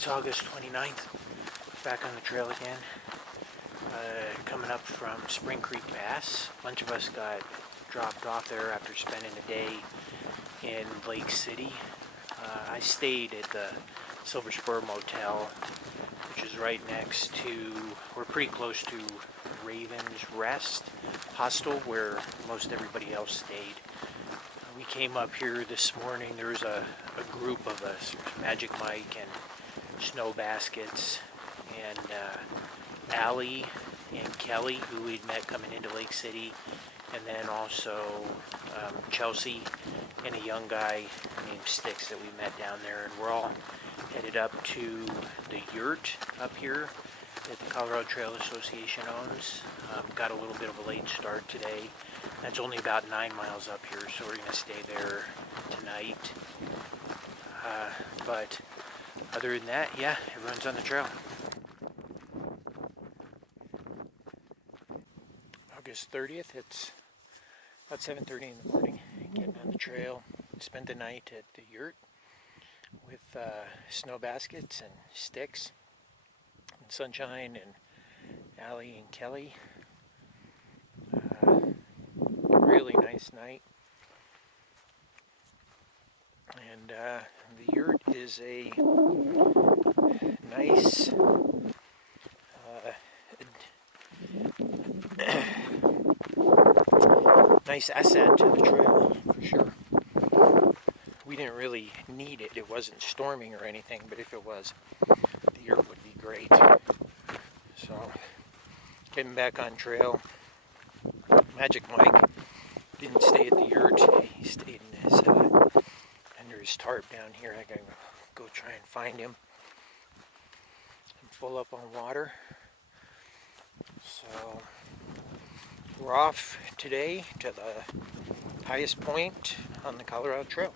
It's August 29th, back on the trail again, coming up from Spring Creek Pass. A bunch of us got dropped off there after spending a day in Lake City. I stayed at the Silver Spur Motel, which is right next to, we're pretty close to Raven's Rest Hostel, where most everybody else stayed. We came up here this morning. There was a group of us, Magic Mike and Snow Baskets, and Allie and Kelly, who we'd met coming into Lake City, and then also Chelsea and a young guy named Sticks that we met down there. And we're all headed up to the yurt up here that the Colorado Trail Association owns. Got a little bit of a late start today. That's only about 9 miles up here, so we're going to stay there tonight. But other than that, yeah, everyone's on the trail. August 30th, it's about 7:30 in the morning, getting on the trail. Spent the night at the yurt with Snow Baskets and Sticks and Sunshine and Allie and Kelly. Really nice night. And the yurt is a nice nice asset to the trail, for sure. We didn't really need it. It wasn't storming or anything, but if it was, the yurt would be great. So, getting back on trail. Magic Mike didn't stay at the yurt. He stayed in his under his tarp down here. I gotta go try and find him. I'm full up on water. So we're off today to the highest point on the Colorado Trail.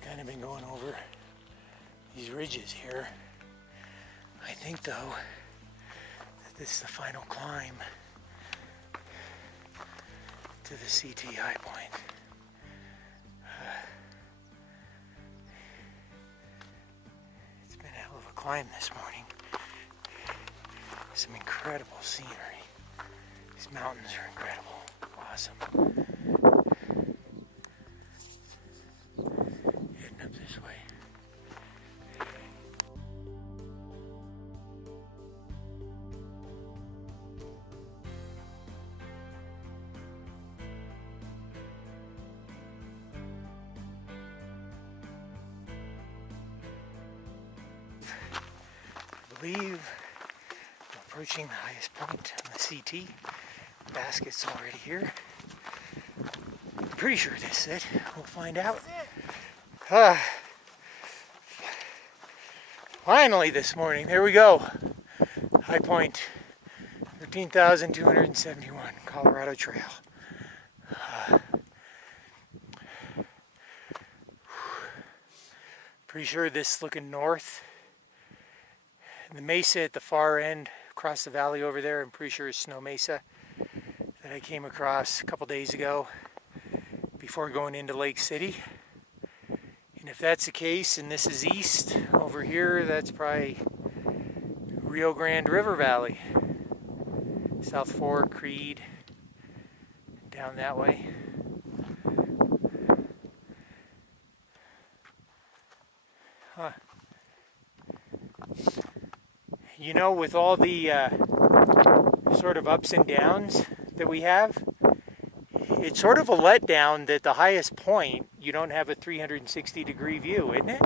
Kind of been going over these ridges here. I think though that this is the final climb to the CT high point. It's been a hell of a climb this morning. Some incredible scenery. These mountains are incredible. Awesome. This way. I believe I'm approaching the highest point on the CT. Basket's already here. I'm pretty sure this is it. We'll find out. Finally this morning, there we go. High point, 13,271, Colorado Trail. Pretty sure this is looking north. The mesa at the far end, across the valley over there, I'm pretty sure is Snow Mesa that I came across a couple days ago before going into Lake City. And if that's the case, and this is east, over here, that's probably Rio Grande River Valley. South Fork, Creed, down that way. Huh. You know, with all the sort of ups and downs that we have, it's sort of a letdown that the highest point, you don't have a 360-degree view, isn't it?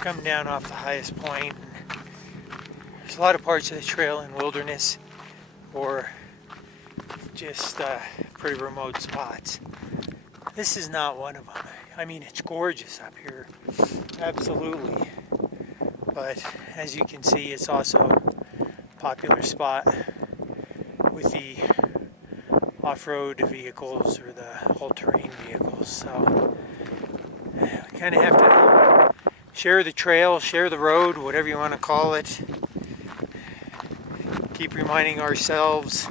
Come down off the highest point. There's a lot of parts of the trail in wilderness or just pretty remote spots. This is not one of them. I mean, it's gorgeous up here, absolutely. But as you can see, it's also a popular spot with the off-road vehicles or the all-terrain vehicles. So we kind of have to share the trail, share the road, whatever you want to call it. Keep reminding ourselves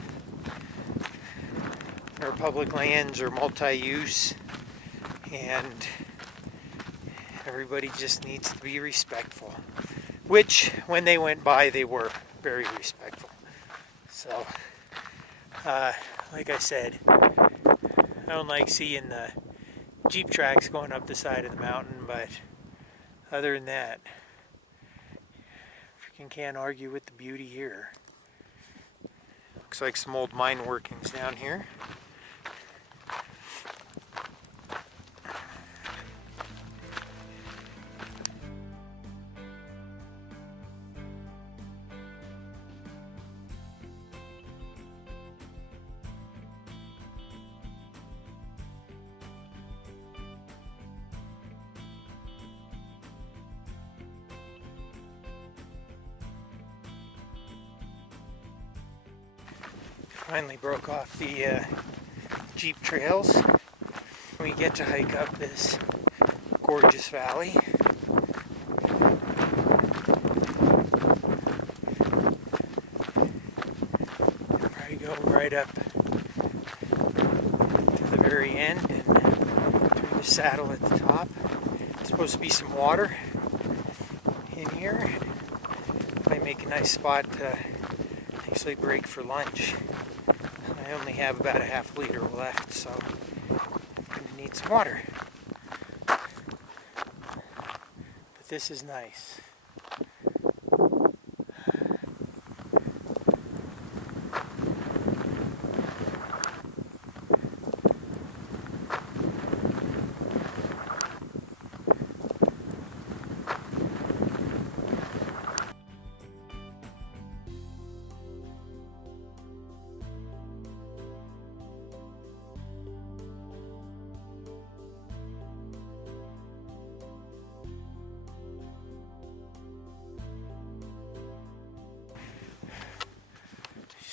our public lands are multi-use, and everybody just needs to be respectful. Which, when they went by, they were very respectful. So, like I said, I don't like seeing the Jeep tracks going up the side of the mountain, but other than that, freaking can't argue with the beauty here. Looks like some old mine workings down here. Finally broke off the Jeep trails. We get to hike up this gorgeous valley. Probably go right up to the very end and through the saddle at the top. There's supposed to be some water in here. Might make a nice spot to actually break for lunch. I only have about a half liter left, so I'm going to need some water. But this is nice.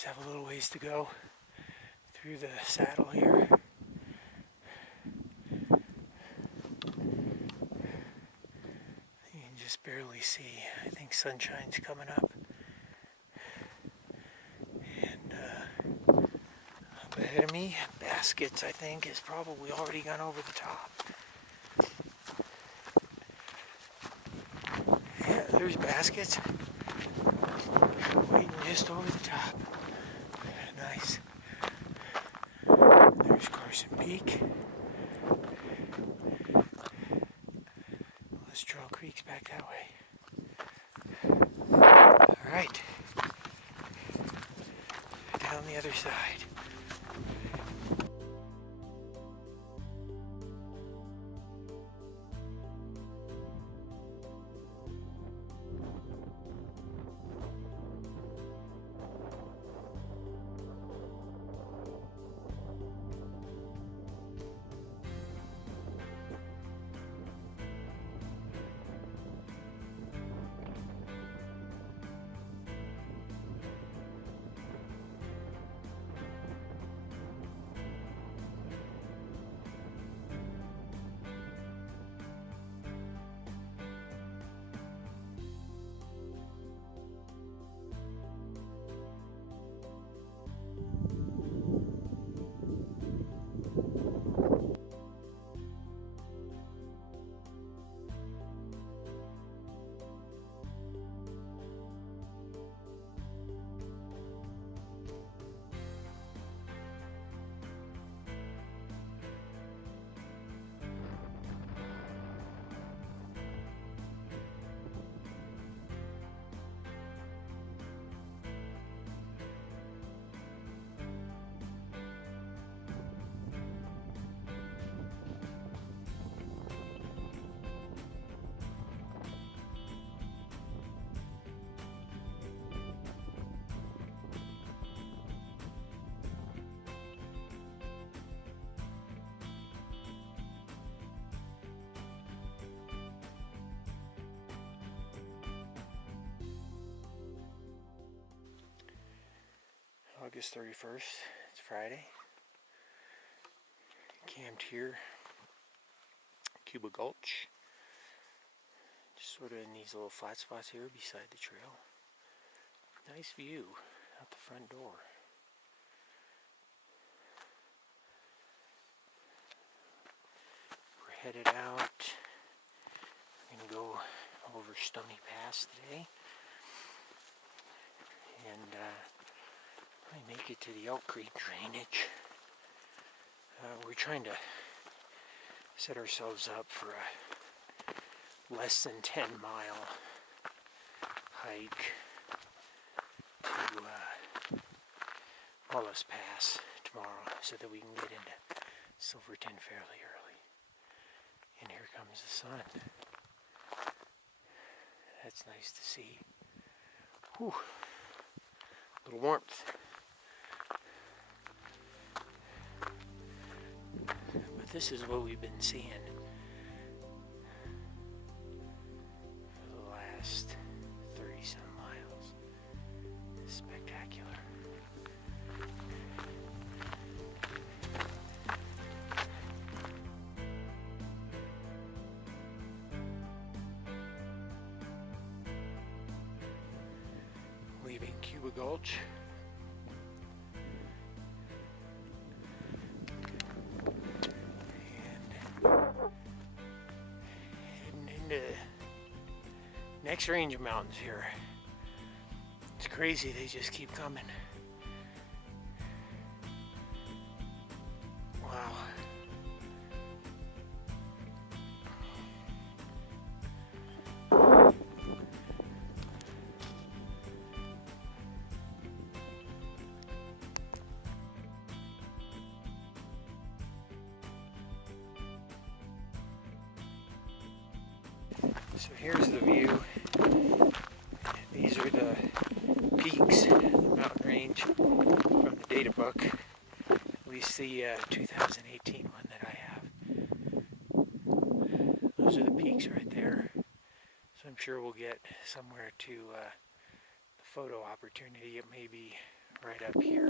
Have a little ways to go through the saddle here. You can just barely see. I think sunshine's coming up. And up ahead of me, Baskets, I think, has probably already gone over the top. Yeah, there's Baskets. Waiting just over the top. Nice. There's Carson Peak. Trail Creek's back that way. Alright. Down the other side. August 31st. It's Friday. Camped here, Cuba Gulch. Just sort of in these little flat spots here beside the trail. Nice view out the front door. We're headed out. We're going to go over Stony Pass today. And probably make it to the Elk Creek drainage. We're trying to set ourselves up for a less than 10-mile hike to Wallace Pass tomorrow so that we can get into Silverton fairly early. And here comes the sun. That's nice to see. Whew. A little warmth. But this is what we've been seeing for the last 30-some miles. It's spectacular. Leaving Cuba Gulch. Into next range of mountains here. It's crazy, they just keep coming. Wow. So here's the view. These are the peaks of the mountain range from the data book, at least the 2018 one that I have. Those are the peaks right there. So I'm sure we'll get somewhere to the photo opportunity. It may be right up here.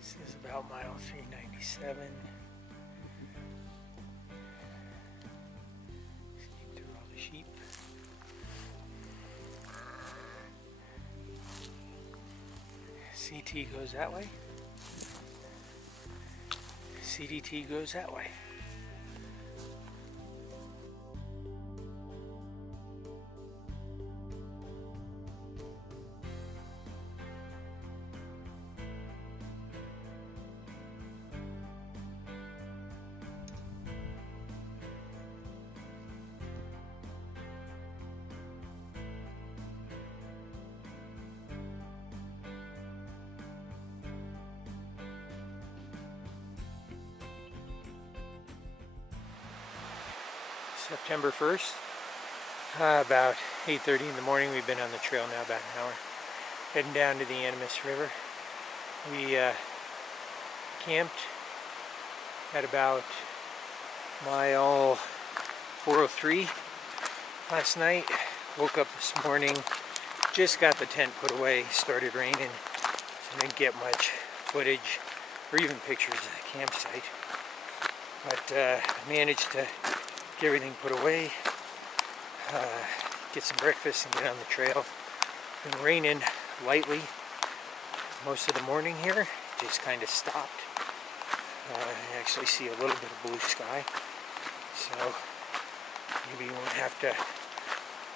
This is about mile 397. Sneak through all the sheep. CT goes that way. CDT goes that way. September 1st, about 8:30 in the morning. We've been on the trail now about an hour, heading down to the Animas River. We camped at about mile 403 last night. Woke up this morning, just got the tent put away, started raining, so didn't get much footage or even pictures of the campsite. But managed to get everything put away, get some breakfast and get on the trail. It's been raining lightly most of the morning here, just kind of stopped. I actually see a little bit of blue sky, so maybe you won't have to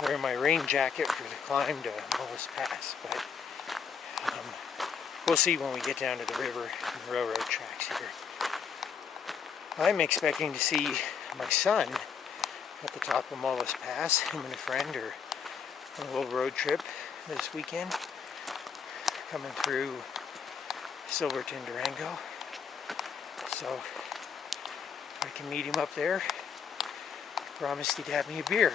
wear my rain jacket for the climb to Wallace Pass, but we'll see when we get down to the river and the railroad tracks here. I'm expecting to see my son at the top of Wallace Pass. Him and a friend are a little road trip this weekend, coming through Silverton, Durango. So I can meet him up there. Promised he'd have me a beer.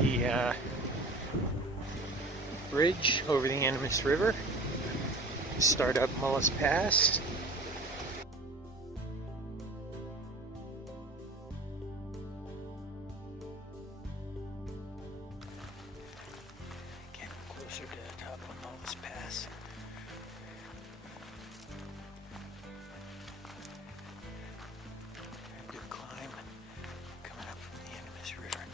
The bridge over the Animas River, start up Mullis Pass. Getting closer to the top of Mullis Pass. A good climb coming up from the Animas River.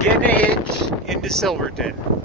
Getting a hitch into Silverton.